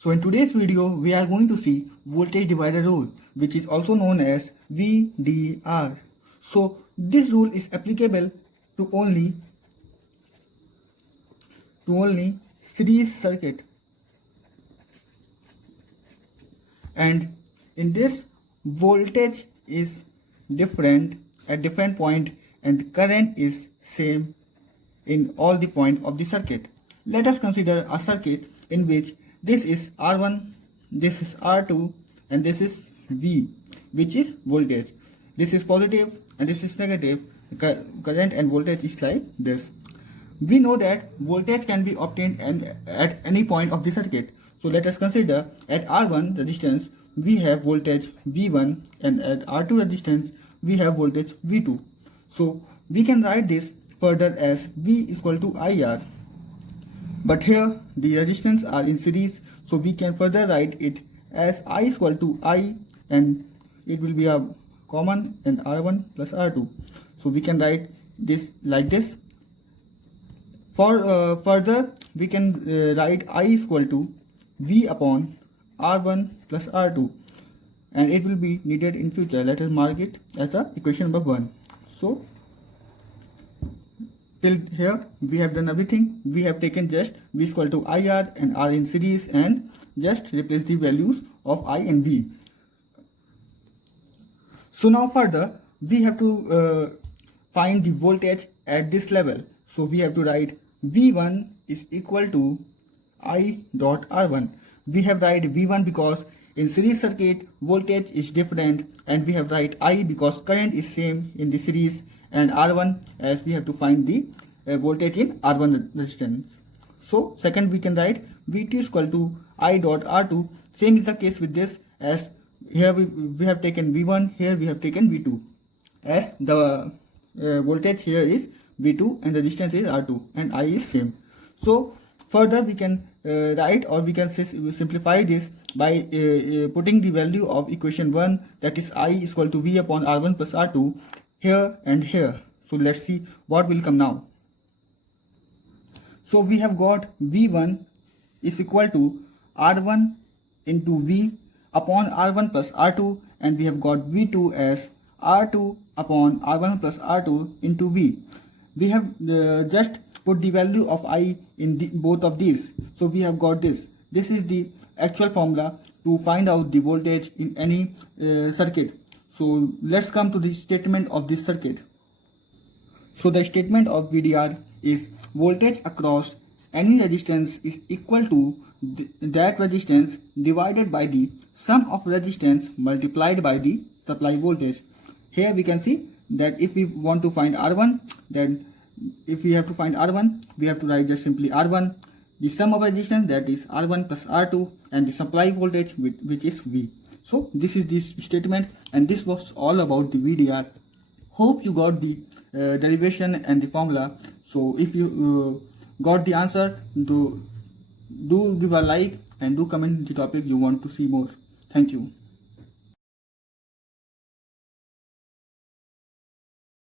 So in today's video, we are going to see voltage divider rule, which is also known as VDR. So this rule is applicable to only series circuit, and in this voltage is different at different point and current is same in all the point of the circuit. Let us consider a circuit in which this is R1, this is R2, and this is V, which is voltage. This is positive and this is negative. Current and voltage is like this. We know that voltage can be obtained at any point of the circuit. So let us consider at R1 resistance we have voltage V1, and at R2 resistance we have voltage V2. So we can write this further as V is equal to IR. But here the resistance are in series, so we can further write it as I is equal to I, and it will be a common and R1 plus R2. So we can write this like this. For further we can write I is equal to V upon R1 plus R2, and it will be needed in future. Let us mark it as a equation number 1. So till here we have done everything. We have taken just V is equal to IR and R in series and just replace the values of I and V. So now further we have to find the voltage at this level. So we have to write V1 is equal to I dot R1. We have write V1 because in series circuit voltage is different, and we have write I because current is same in the series, and R1 as we have to find the voltage in R1 resistance. So second we can write V2 is equal to I dot R2. Same is the case with this, as here we have taken V1, here we have taken V2, as the voltage here is V2 and the resistance is R2 and I is same. So further we can write, or we can simplify this by putting the value of equation 1, that is I is equal to V upon R1 plus R2 here and here. So let's see what will come now. So we have got V1 is equal to R1 into V upon R1 plus R2, and we have got V2 as R2 upon R1 plus R2 into V. We have just put the value of I in both of these. So we have got this. This is the actual formula to find out the voltage in any circuit. So let's come to the statement of this circuit. So the statement of VDR is voltage across any resistance is equal to that resistance divided by the sum of resistance multiplied by the supply voltage. Here we can see that if we want to find R1, then if we have to find R1, we have to write just simply R1, the sum of resistance, that is R1 plus R2, and the supply voltage which is V. So this is this statement, and this was all about the VDR. Hope you got the derivation and the formula. So if you got the answer, do give a like and do comment the topic you want to see more. Thank you.